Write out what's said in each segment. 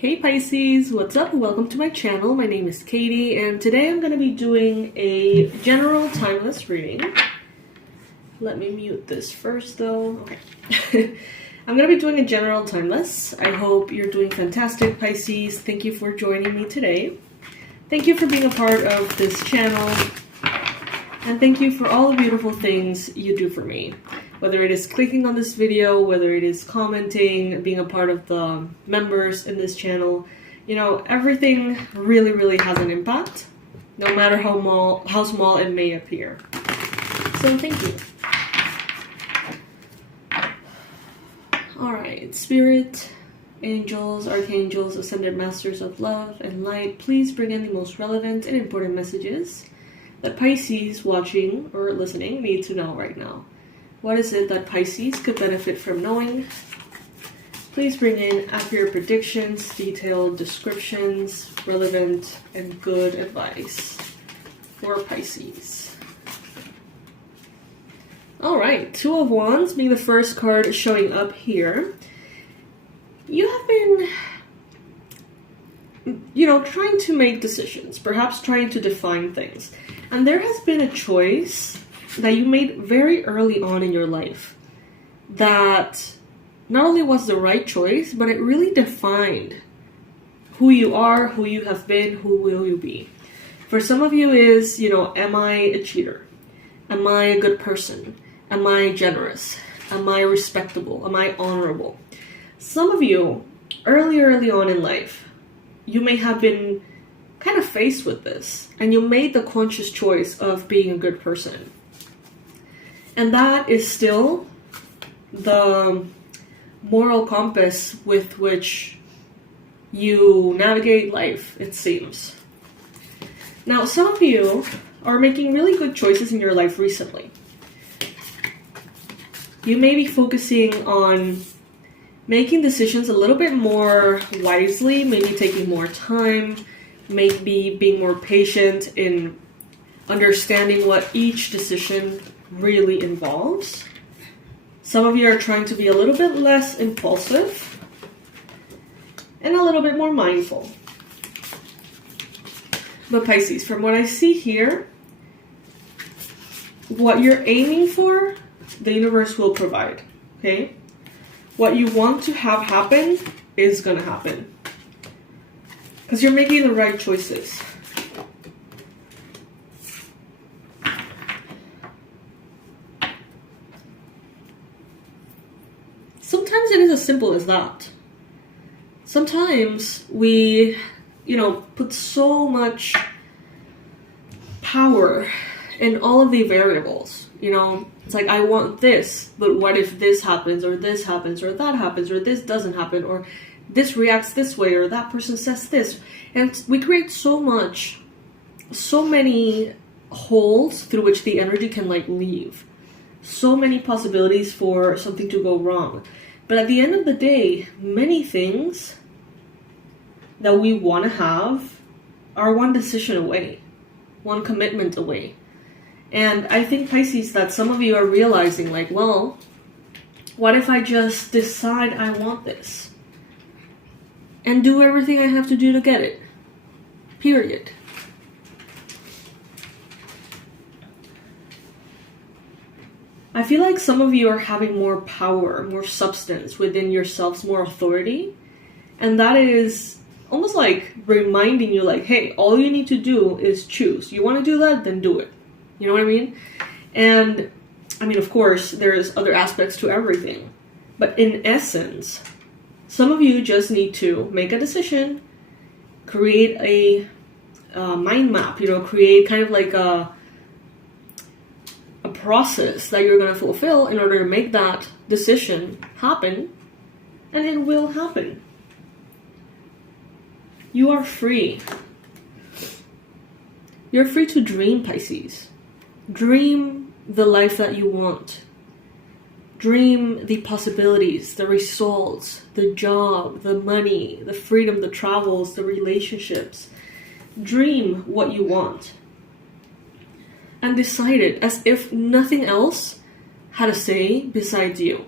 Hey Pisces, what's up? Welcome to my channel. My name is Katie, and today I'm going to be doing a general timeless reading. Let me mute this first though. Okay. I'm going to be doing a general timeless. I hope you're doing fantastic, Pisces. Thank you for joining me today. Thank you for being a part of this channel. And thank you for all the beautiful things you do for me. Whether it is clicking on this video, whether it is commenting, being a part of the members in this channel, you know, everything really has an impact, no matter how small it may appear. So thank you. Alright, Spirit, Angels, Archangels, Ascended Masters of Love and Light, please bring in the most relevant and important messages that Pisces watching or listening need to know right now. What is it that Pisces could benefit from knowing? Please bring in accurate predictions, detailed descriptions, relevant and good advice for Pisces. Alright, Two of Wands being the first card showing up here. You have been, trying to make decisions, perhaps trying to define things. And there has been a choice that you made very early on in your life that not only was the right choice, but it really defined who you are, who you have been, who will you be. For some of you is, am I a cheater? Am I a good person? Am I generous? Am I respectable? Am I honorable? Some of you, early on in life, you may have been kind of faced with this, and you made the conscious choice of being a good person. And that is still the moral compass with which you navigate life, it seems. Now, some of you are making really good choices in your life recently. You may be focusing on making decisions a little bit more wisely, maybe taking more time, maybe being more patient in understanding what each decision really involves. Some of you are trying to be a little bit less impulsive and a little bit more mindful. But Pisces, from what I see here, what you're aiming for, the universe will provide, okay? What you want to have happen is gonna happen. Because you're making the right choices. Sometimes it is as simple as that. Sometimes we, put so much power in all of the variables. It's like, I want this, but what if this happens, or this happens, or that happens, or this doesn't happen, or this reacts this way, or that person says this. And we create so many holes through which the energy can leave. So many possibilities for something to go wrong. But at the end of the day, many things that we want to have are one decision away, one commitment away. And I think, Pisces, that some of you are realizing, well, what if I just decide I want this? And do everything I have to do to get it. Period. I feel like some of you are having more power, more substance within yourselves, more authority. And that is almost like reminding you, hey, all you need to do is choose. You want to do that? Then do it. You know what I mean? And, of course, there's other aspects to everything. But in essence, some of you just need to make a decision, create a mind map, create kind of like a process that you're going to fulfill in order to make that decision happen, and it will happen. You are free. You're free to dream, Pisces. Dream the life that you want. Dream the possibilities, the results, the job, the money, the freedom, the travels, the relationships. Dream what you want. And decide it as if nothing else had a say besides you.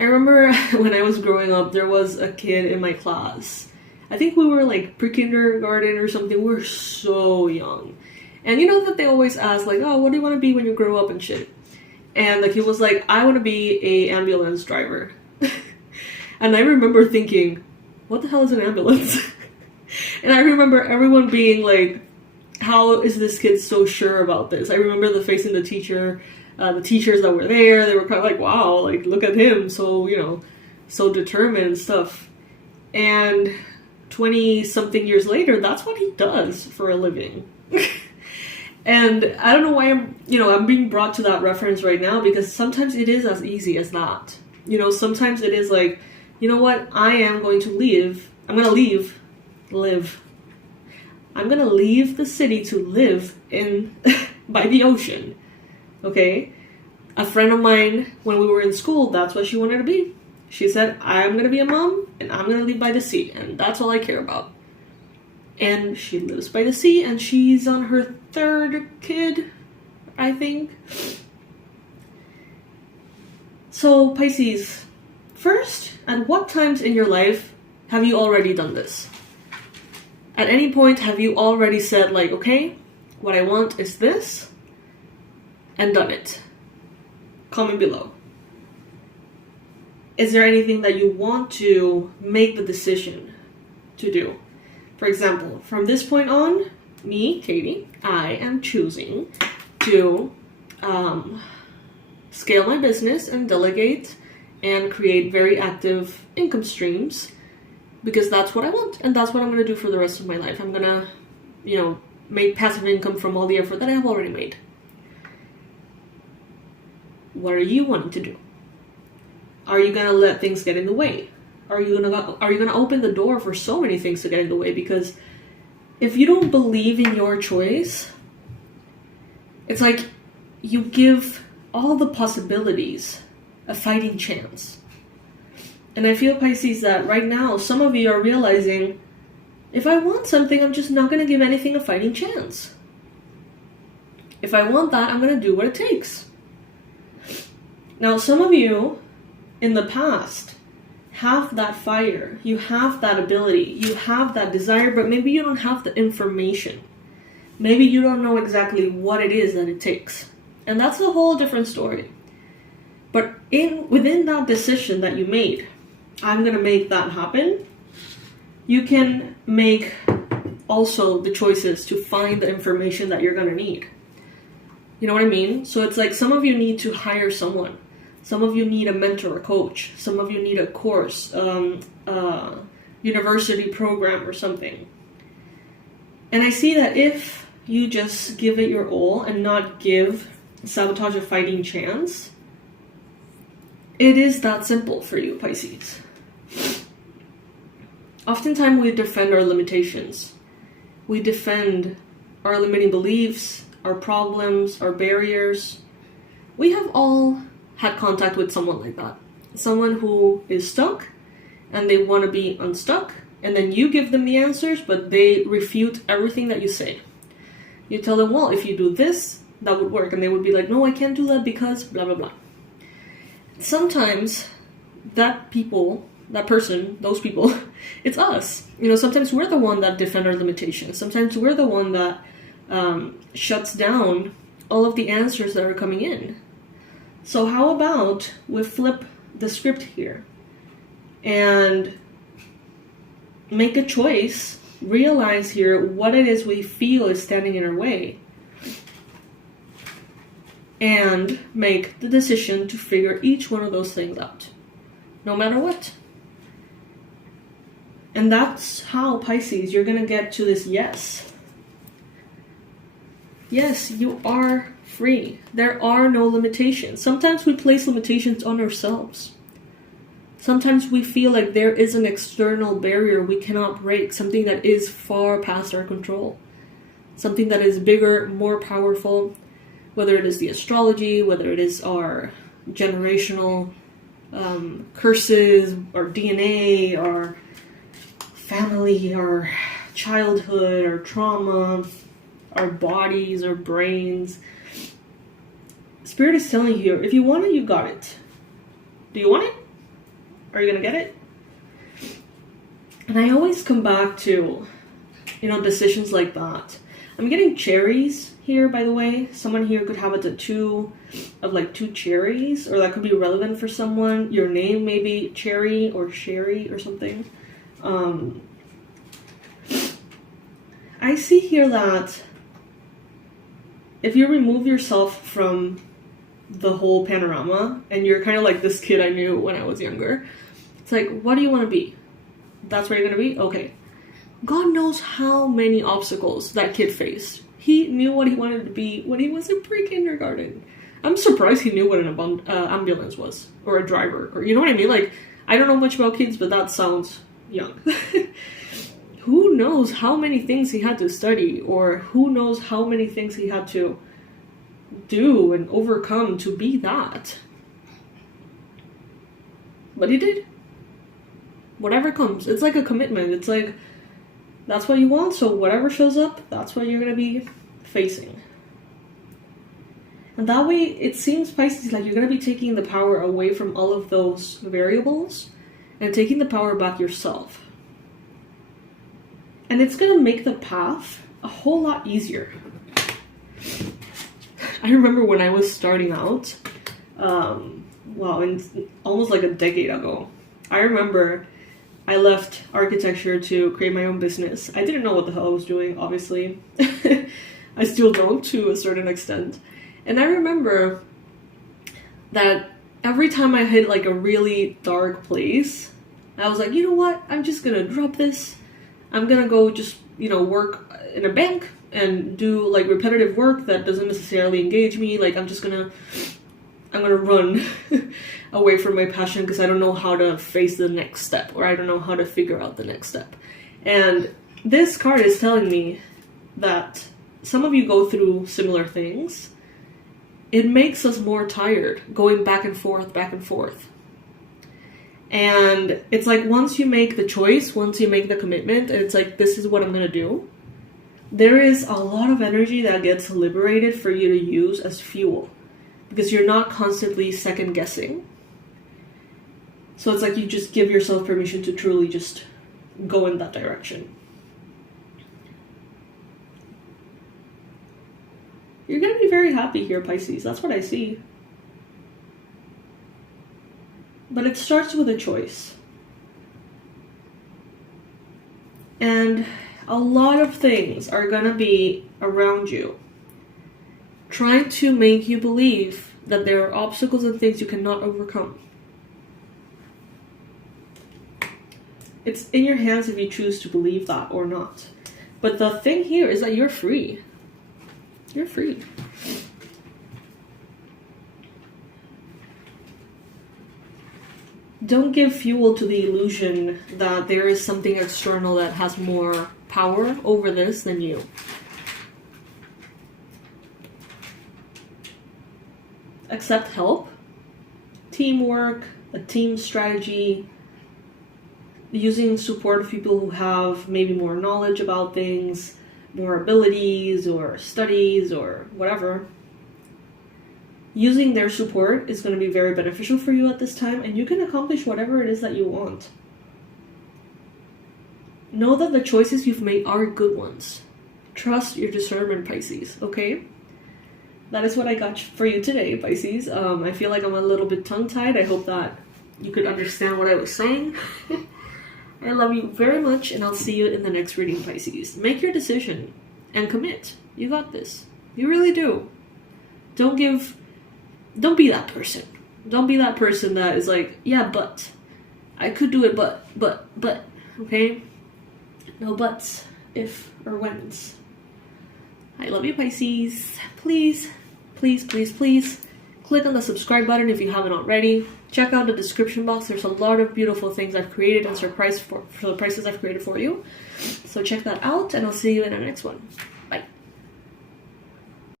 I remember when I was growing up, there was a kid in my class. I think we were like pre-kindergarten or something. We were so young. And you know that they always ask like, oh, what do you want to be when you grow up and shit? And like he was like, I want to be an ambulance driver. And I remember thinking, what the hell is an ambulance? And I remember everyone being like, how is this kid so sure about this? I remember the face in the teachers that were there, they were kind of like, wow, like, look at him, so, you know, so determined and stuff. And 20-something years later, that's what he does for a living. And I don't know why I'm being brought to that reference right now, because sometimes it is as easy as that. You know, sometimes it is like, you know what, I'm going to leave the city to live in by the ocean. Okay? A friend of mine, when we were in school, that's what she wanted to be. She said, I'm going to be a mom, and I'm going to live by the sea, and that's all I care about. And she lives by the sea, and she's on her 3rd kid, I think. So, Pisces, first, at what times in your life have you already done this? At any point, have you already said, like, okay, what I want is this, and done it? Comment below. Is there anything that you want to make the decision to do? For example, from this point on, me, Katie, I am choosing to scale my business and delegate and create very active income streams, because that's what I want, and that's what I'm going to do for the rest of my life. I'm going to, you know, make passive income from all the effort that I have already made. What are you wanting to do? Are you going to let things get in the way? Are you going to open the door for so many things to get in the way? Because if you don't believe in your choice, it's like you give all the possibilities a fighting chance. And I feel, Pisces, that right now some of you are realizing, if I want something, I'm just not going to give anything a fighting chance. If I want that, I'm going to do what it takes. Now, some of you in the past have that fire, you have that ability, you have that desire, but maybe you don't have the information. Maybe you don't know exactly what it is that it takes. And that's a whole different story. But within that decision that you made, I'm going to make that happen, you can make also the choices to find the information that you're going to need. You know what I mean? So it's like some of you need to hire someone. Some of you need a mentor, a coach. Some of you need a course, university program or something. And I see that if you just give it your all and not give sabotage a fighting chance, it is that simple for you, Pisces. Oftentimes we defend our limitations. We defend our limiting beliefs, our problems, our barriers. We have all had contact with someone like that. Someone who is stuck and they want to be unstuck, and then you give them the answers, but they refute everything that you say. You tell them, well, if you do this, that would work. And they would be like, no, I can't do that because blah, blah, blah. Sometimes those people, it's us. You know, sometimes we're the one that defend our limitations. Sometimes we're the one that shuts down all of the answers that are coming in. So how about we flip the script here and make a choice, realize here what it is we feel is standing in our way, and make the decision to figure each one of those things out, no matter what. And that's how, Pisces, you're going to get to this yes. Yes, you are free. There are no limitations. Sometimes we place limitations on ourselves. Sometimes we feel like there is an external barrier we cannot break, something that is far past our control, something that is bigger, more powerful, whether it is the astrology, whether it is our generational curses, our DNA, our family, our childhood, our trauma, our bodies, our brains. Spirit is telling you, if you want it, you got it. Do you want it? Are you gonna get it? And I always come back to, you know, decisions like that. I'm getting cherries here, by the way. Someone here could have a tattoo of like 2 cherries, or that could be relevant for someone. Your name may be Cherry or Sherry or something. I see here that if you remove yourself from the whole panorama and you're kind of like this kid I knew when I was younger, it's like, what do you want to be? That's where you're going to be? Okay. God knows how many obstacles that kid faced. He knew what he wanted to be when he was in pre-kindergarten. I'm surprised he knew what an ambulance was, or a driver, or you know what I mean? Like, I don't know much about kids, but that sounds young. Who knows how many things he had to study, or who knows how many things he had to do and overcome to be that. But he did. Whatever comes. It's like a commitment. It's like, that's what you want, so whatever shows up, that's what you're going to be facing. And that way, it seems, Pisces, like you're going to be taking the power away from all of those variables and taking the power back yourself. And it's going to make the path a whole lot easier. I remember when I was starting out, almost like a decade ago, I remember I left architecture to create my own business. I didn't know what the hell I was doing, obviously. I still don't, to a certain extent. And I remember that every time I hit like a really dark place, I was like, you know what? I'm just gonna drop this. I'm gonna go just, you know, work in a bank and do like repetitive work that doesn't necessarily engage me. Like, I'm gonna run away from my passion because I don't know how to face the next step, or I don't know how to figure out the next step. And this card is telling me that some of you go through similar things. It makes us more tired going back and forth, back and forth. And it's like, once you make the choice, once you make the commitment, and it's like, this is what I'm gonna do, there is a lot of energy that gets liberated for you to use as fuel, because you're not constantly second guessing. So it's like you just give yourself permission to truly just go in that direction. You're going to be very happy here, Pisces. That's what I see. But it starts with a choice. And a lot of things are going to be around you, trying to make you believe that there are obstacles and things you cannot overcome. It's in your hands if you choose to believe that or not. But the thing here is that you're free. You're free. Don't give fuel to the illusion that there is something external that has more power over this than you. Accept help, teamwork, a team strategy, using support of people who have maybe more knowledge about things, more abilities or studies or whatever. Using their support is going to be very beneficial for you at this time, and you can accomplish whatever it is that you want. Know that the choices you've made are good ones. Trust your discernment, Pisces, okay? That is what I got for you today, Pisces. I feel like I'm a little bit tongue-tied. I hope that you could understand what I was saying. I love you very much, and I'll see you in the next reading, Pisces. Make your decision and commit. You got this. You really do. Don't be that person. Don't be that person that is like, yeah, but I could do it, but, okay? No buts, if, or whens. I love you, Pisces. Please, please, please, please click on the subscribe button if you haven't already. Check out the description box. There's a lot of beautiful things I've created and surprise for the prices I've created for you. So check that out, and I'll see you in the next one.